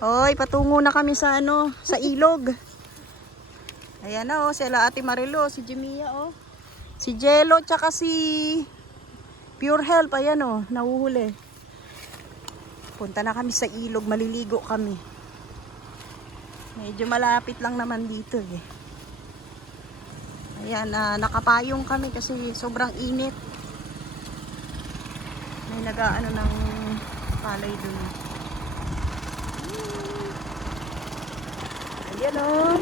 Hoy, patungo na kami sa ano, sa ilog. Ayan na oh, sila Ate Marilo, si Jimia oh. Si Jello tsaka si Pure Health, ayan oh, nahuhuli. Punta na kami sa ilog, maliligo kami. Medyo malapit lang naman dito eh. Ayan, nakapayong kami kasi sobrang init. May nag-aano ng palay dun. Ayan o.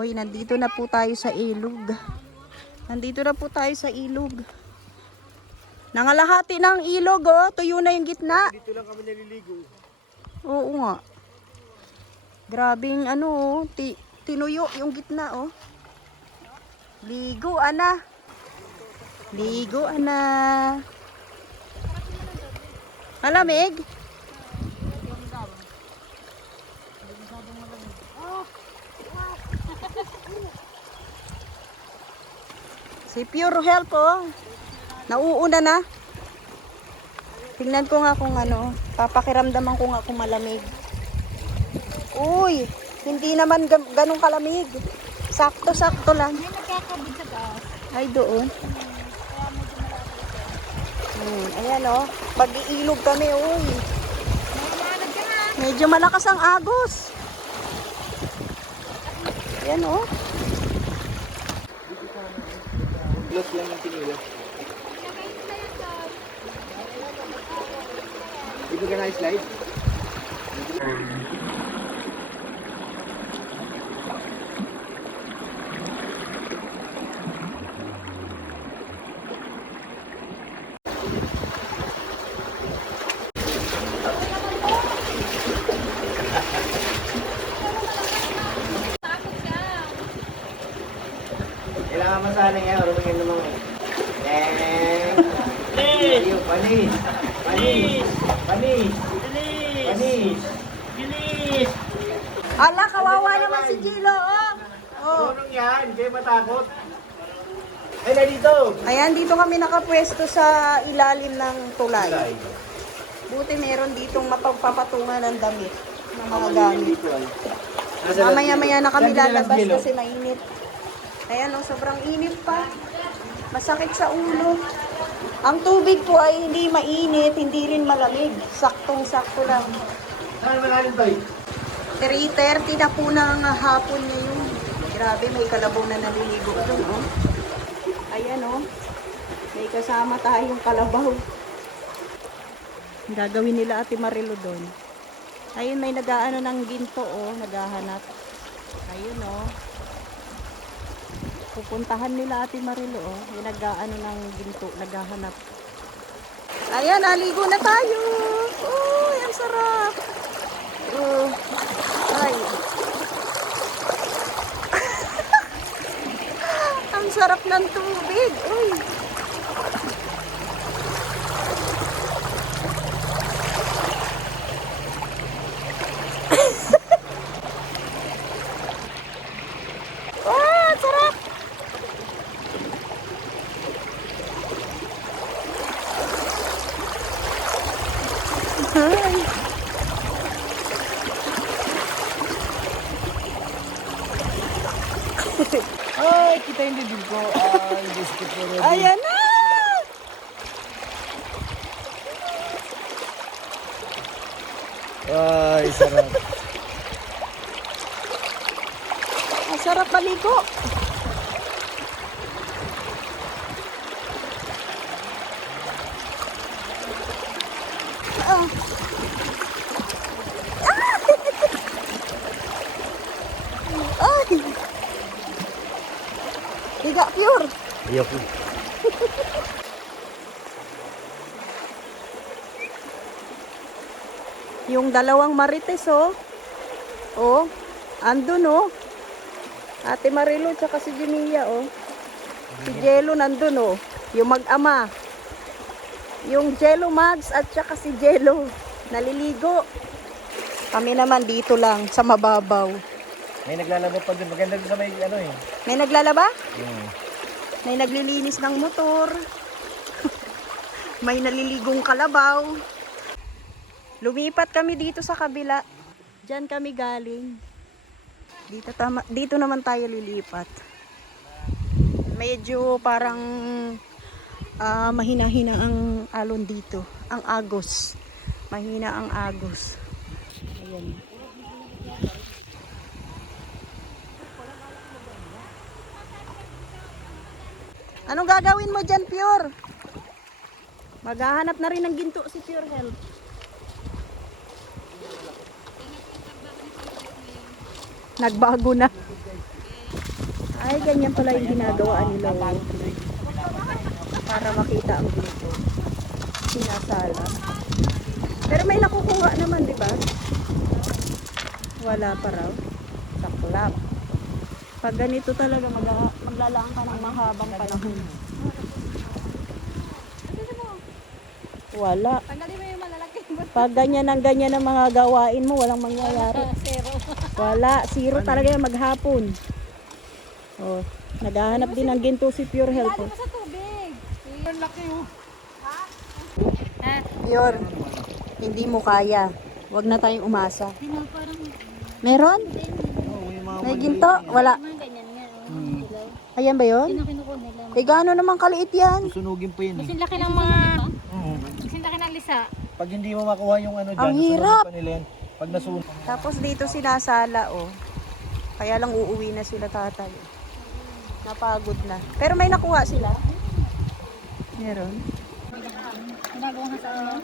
Hoy, nandito na po tayo sa ilog. Nandito na po tayo sa ilog. Nangalahati ng ilog oh. Tuyo na yung gitna. Dito lang kami naliligo. Oo nga. Grabing ano oh. Tinuyo yung gitna oh. Ligo ana. Ligo ana. Malamig? Si Pure Health oh. Nauuna na. Tingnan ko nga kung ano. Papakiramdaman ko nga kung malamig. Uy, hindi naman ganun kalamig. Sakto-sakto lang. May nagkakabig sa taas. Ay, doon. Ayan oh. Pag-iilog kami, uy. Malag ka na. Medyo malakas ang agos. Ayan oh. Plus lang yung pinila. Di ba ka na-slide? Kailangan masala nga, marunong naman eh. Panis! Panis! Panis! Panis! Panis! Ala, kawawa naman si Gilo oh. Oh. Marunong yan, kayo matakot. Ay, na dito! Ayan, dito kami nakapwesto sa ilalim ng tulay. Buti meron ditong mapagpapatungan ng damit. Ng mga gamit. Mamaya-maya na kami lalabas kasi mainit. Ayan oh, sobrang init pa. Masakit sa ulo. Ang tubig po ay hindi mainit, hindi rin malamig. Saktong-sakto lang. Saan malalim to? 3:30 na po ng hapon ngayon. Grabe, may kalabaw na naliligo doon oh. Ayan oh. May kasama tayong kalabaw. Ang gagawin nila Ate Marilo doon. Ayun, may nag-aano ng ginto oh, naghahanap. Ayun oh. Pupuntahan nila Ate Marilo oh. Yung nag-aano ng ginto, naghahanap. Ayan, naligo na tayo. Oh, ang sarap. Oh. Ay. Ang sarap ng tubig. Uy. Sarap! Ay. Ay, kita yung bibig ko. Ay, gusto ko rin. Ayan na! Ay, sarap. Ang sarap maligo. Ah. Ay! Higa pure. Ayoko. Yung dalawang marites oh. Oh, andun oh. Ate Marilo tsaka si Jimia oh. Si Jello nandun oh. Yung mag-ama. Yung Jello Mags at tsaka si Jello naliligo. Kami naman dito lang sa mababaw. May naglalaba pa dun. Maganda dun sa may ano eh. May naglalaba? Hmm. May naglilinis ng motor. May naliligong kalabaw. Lumipat kami dito sa kabila. Diyan kami galing. Dito naman tayo lilipat. Medyo parang mahina-hina ang alon dito. Ang agos. Mahina ang agos. Ayan. Anong gagawin mo dyan, Pure? Maghahanap na rin ng ginto si Pure Health. Nagbago na. Ay, ganyan pala yung ginagawa nila. Para makita ang ginto. Sinasala. Pero may nakukuha naman, di ba? Wala pa raw. Saklap. Pag ganito talaga, maglalaan ka ng mahabang panahon. Wala. Tanggalin mo yung malalaki. Pag ganyan ang mga gawain mo, walang mangyayari. Zero. Wala. Zero talaga yung maghapon. Oh, naghahanap din ng ginto si Pure Health. Lalo mo sa tubig. Ang laki oh. Ha? Pure, hindi mo kaya. Huwag na tayong umasa. Parang Meron? Oo, yung mga May ginto? Wala. mga ganyan nga. Dilaw. Ayan ba yun? Kinukuha nila. Eh, gaano naman kaliit yan? susunugin po yun eh. Kasing laki ng mga... Oo. Kasing laki ng lisa. Pag hindi mo makuha yung ano dyan, Ang hirap. susunugin pa nila yan. Pag nasunog. Tapos dito sinasala, oh. Kaya lang uuwi na sila tatay. Napagod na. Pero may nakuha sila. Meron. Ginagawa nga sa ano?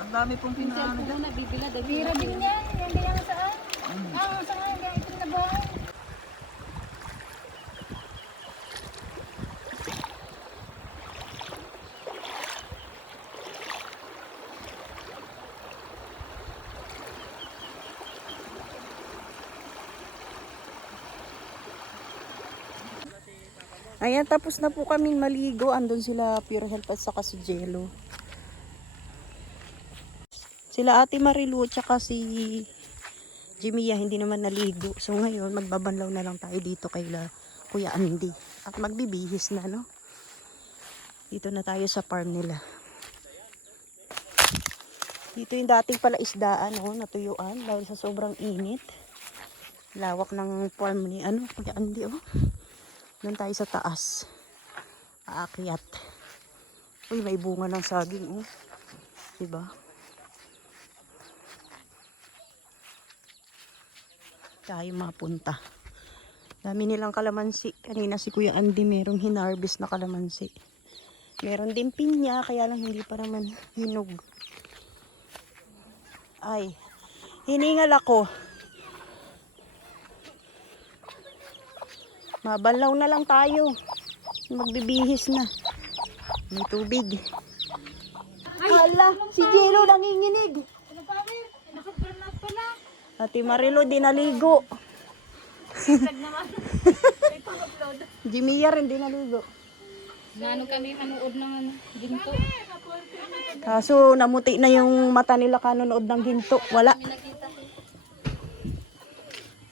Ang dami pong Cellphone ko na bibila. Bira din yan. Yan din yan saan? Saan yan? Ito na ba? Ayan, tapos na po kaming maligo. Andun sila Pure Health at saka si Jello. Sila Ate Marilu at saka si Jimia hindi naman naligo. So ngayon, magbabanlaw na lang tayo dito kay Kuya Andy. At magbibihis na, no? Dito na tayo sa farm nila. Dito yung dating pala isdaan, no? Natuyuan dahil sa sobrang init. Lawak ng farm ni Kuya Andy, oh. Doon tayo sa taas. Aakyat. Uy, may bunga ng saging, oh. Diba? Tayo mapunta. Dami nilang kalamansi. Kanina si Kuya Andy merong hinarvest na kalamansi. Meron din pinya, kaya lang hindi pa naman hinog. Ay, hiningal ako. Mabanlaw na lang tayo. Magbibihis na. May tubig. Hala, si Jello nanginginig. Ano pa rin? Nakapernat pala. Ate Marilo di naligo. Tag naman. May pang-upload. Jimia rin di naligo. Nano kami manood ng ano, ginto. Kaso namuti na yung mata nila kanonood ng ginto. Wala.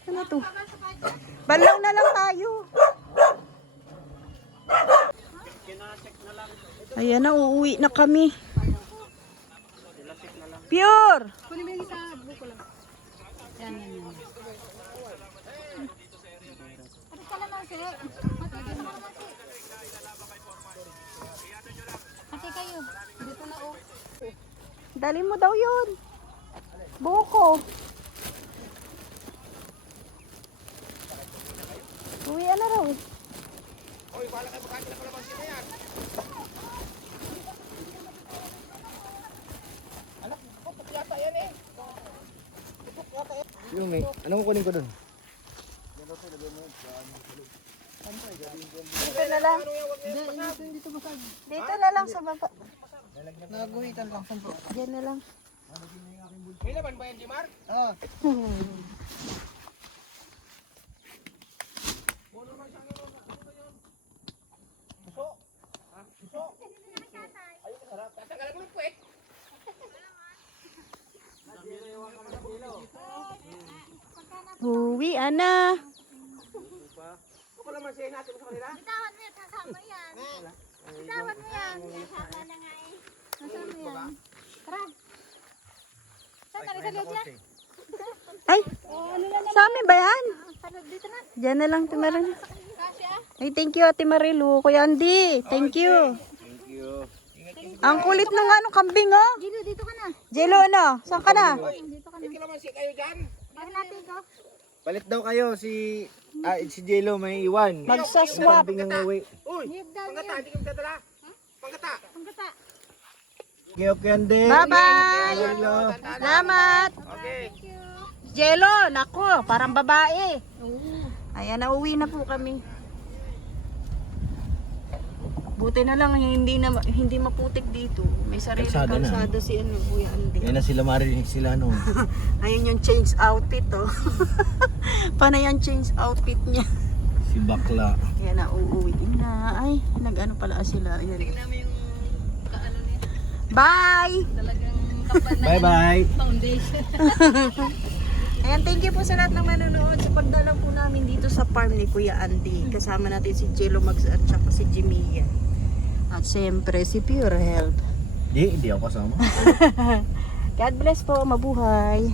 Ano to? Banlaw na lang tayo. Ayan na, uuwi na kami. Pure! Kunin mo yung sa buko lang. Yan. Ano pala na sir? Hati kayo. Dito na oh. Dali mo daw yun. Buko. Uwi na raw. Yung may, anong kukunin ko dun? Dito na lang. Dito na lang sa baba. Naguhitan lang. Diyan na lang. May laban ba yan, Jimar? Oo. Uwi na. Bitawan mo yan, kasama yan. Bitawan mo yan. Kasama na nga eh. Kasama yan. Tara. Ay, sa amin ba yan? Dito na. Diyan na lang, Timarin. Ay, thank you, Ate Marilu. Kuya Andy, thank you. Ang kulit ng ano, kambing, oh. Jilo, dito ka na. Jello, ano? Saan ka na? Dito ka na. Bakit natin ko? Palit daw kayo si Jello may iwan. Magsaswap. Kambing ang uwi. Panggata. Okay, Andy. Bye-bye. Jello. Salamat. Jello, nako, parang babae. Ayan, nauwi na po kami. Buti na lang hindi maputik dito. May sariling Kalsada na. kalsada si ano, Kuya Andy. Yan na sila marinig sila no. Ayun yung change outfit, oh. Panay yung change outfit niya. Si Bakla. Kaya na uuwi na. Ay, nag-ano pala sila. Ayan. Bye! Bye-bye. Ayan, thank you po sa lahat ng nanonood sa pagdalaw po namin dito sa farm ni Kuya Andy. Kasama natin si Jello Mags at saka si Jimia. At siyempre si Pure Health. Hindi ako kasama. God bless po, mabuhay.